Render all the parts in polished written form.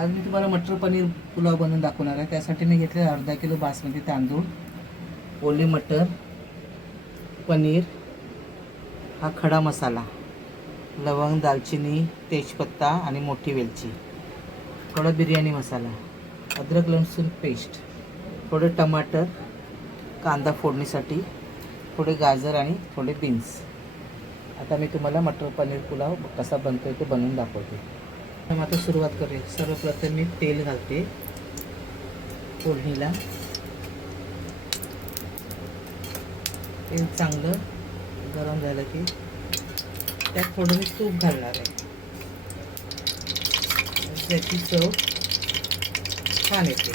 आज मी तुम्हाला मटर पनीर पुलाव बनवून दाखवणार आहे। त्यासाठी मी घेतले अर्धा किलो बासमती तांदूळ, ओले मटर, पनीर, हा खडा मसाला, लवंग, दालचिनी, तेजपत्ता आणि मोठी वेलची, थोडा बिर्याणी मसाला, अद्रक लसूण पेस्ट, थोडे टमाटर, कांदा फोडणीसाठी, थोडे गाजर आणि थोडे बीन्स। आता मी तुम्हाला मटर पनीर पुलाव कसा बनतोय ते बनवून दाखवते। तर आता सुरुवात करूया। सर्वप्रथम मी तेल घालते फोडणीला। तेल चांगलं गरम झालं की त्यात थोडं मी तूप घालणार आहे, त्याची चव छान येते।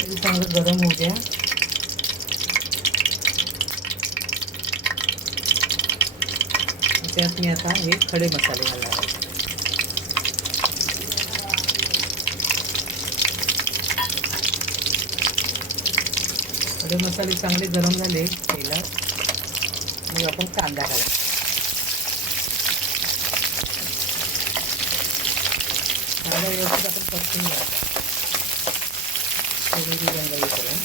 ते चांगलं गरम होऊ द्या। त्यात मी आता हे खडे मसाले घालणार आहे। खडे मसाले चांगले गरम झाले तेलात, मग आपण कांदा घालायचा। कांदा व्यवस्थित आपण परतून घ्यायचा सोनेरी रंग येईपर्यंत।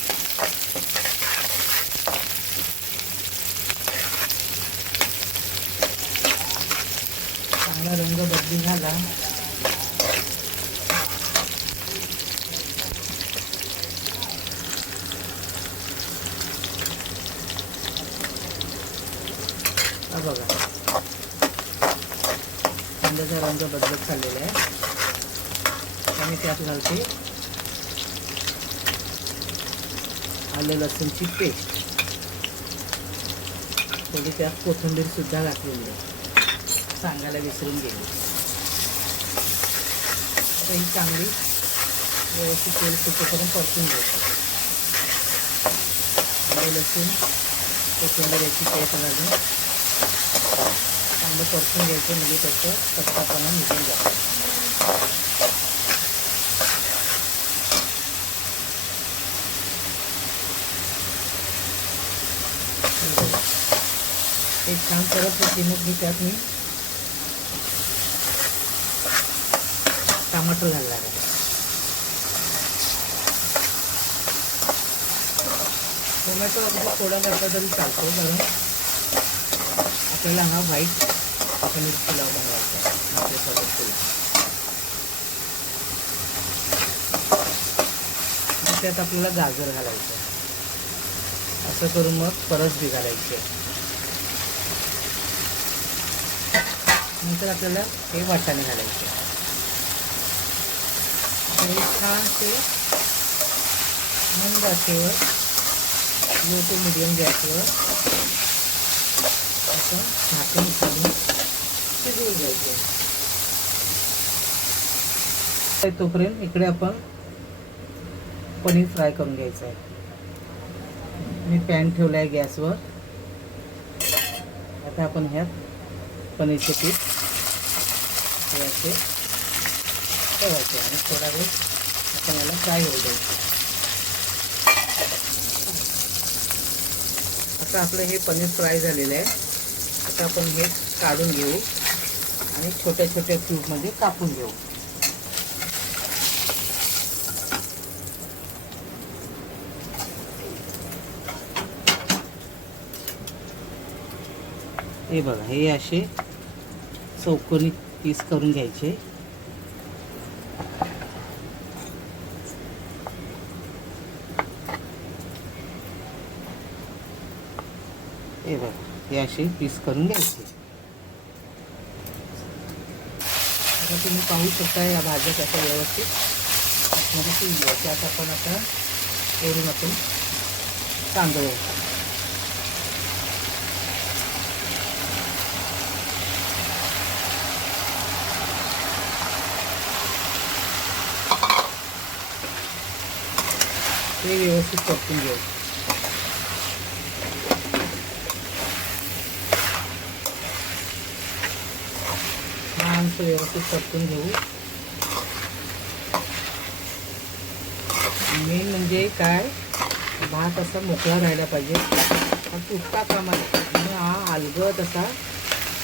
चांगला रंग बदलून झाला बघा, कांद्याचा रंग बदलत चाललेला आहे। आणि त्यात घालते आलं लसूणची पेस्ट, थोडी त्यात कोथिंबीर सुद्धा घातलेली आहे, सांगायला विसरून गेले। आता ही चांगली व्यवस्थित तेल सुटेपर्यंत परतून घ्यायची। आलं लसूण कोथिंबीर याची पेस्ट घालून चांगलं परतून घ्यायचं, म्हणजे त्याचं कच्चापणा निघून जातो। ते छान परत होती, मग मी त्यात टमाटर घालणार आहे। टोमॅटो अगदी थोडा घातला तरी चालतो, कारण आपल्याला हा व्हाईट पनीर पुलाव बनवायचा आहे आपल्यासोबत पुलाव। त्यात आपल्याला गाजर घालायचं, असं करून मग परत बी घालायचे। नंतर आपल्याला हे वाटाणे घालायचे। हे छान ते मंद आचेवर, लो टू मिडियम गॅसवर आपण झाकण घालून शिजवून घ्यायचे। तोपर्यंत इकडे आपण पनीर फ्राय करून घ्यायचं आहे। मी पॅन ठेवला आहे गॅसवर। आता आपण ह्यात पनीरचे पीस हे असे ठेवायचे आणि थोडा वेळ आपण याला फ्राय होऊ द्यायचं। आता आपलं हे पनीर फ्राय झालेलं आहे। आता आपण हे काढून घेऊ आणि छोट्या छोट्या क्यूबमध्ये कापून घेऊ। हे बघा, हे असे चौकोनी पीस करून घ्यायचे। हे बघा, हे असे पीस करून घ्यायचे। आता तुम्ही पाहू शकता या भाज्या कशा व्यवस्थित आतमध्ये शिजल्या। त्यात आपण आता वरून आपण तांदूळ घालू। ते व्यवस्थित परतून घेऊ। छानसं व्यवस्थित परतून घेऊ। मेन म्हणजे काय, भात असा मोकळा राहायला पाहिजे, हा तुटता कामा नये, हा अलगद असा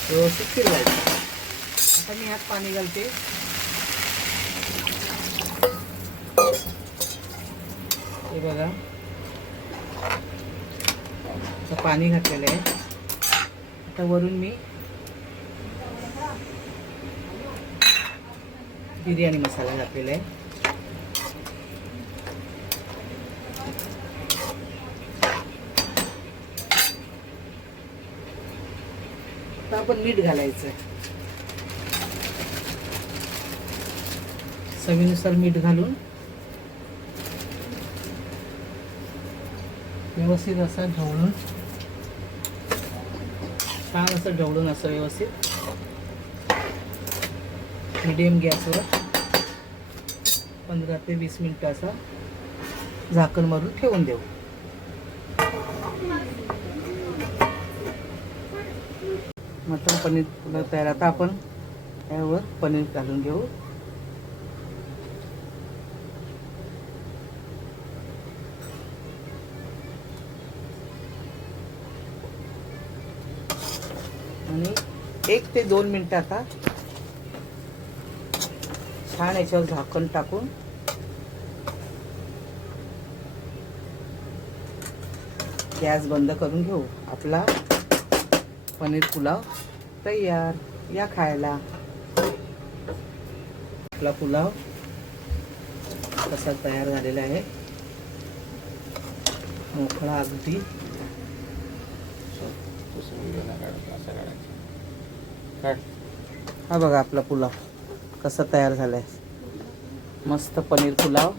व्यवस्थित फिरवायचा। आता मी ह्यात पाणी घालते. हे बघा, आता पाणी घातलेलं आहे. आता वरून मी बिर्याणी मसाला घातलेला आहे. आता आपण मीठ घालायचं. चवीनुसार मीठ घालून व्यवस्थित असं ढवळून, छान असं ढवळून असं व्यवस्थित मीडियम गॅसवर 15 ते 20 मिनिटं असा झाकण मारून ठेवून देऊ. मटन पनीर पुलाव तयार. आता आपण यावर पनीर घालून घेऊ. आणि 1 ते 2 मिनिटं आता छान याच्यावर झाकण टाकून गॅस बंद करून घेऊ. आपला पनीर पुलाव तयार. या खायला. आपला पुलाव कसा तयार झालेला आहे, मोकळा अगदी. हा बघा आपला पुलाव कसा तयार झालाय. मस्त पनीर पुलाव.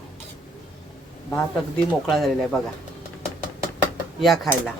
भात अगदी मोकळा झालेला आहे बघा. या खायला.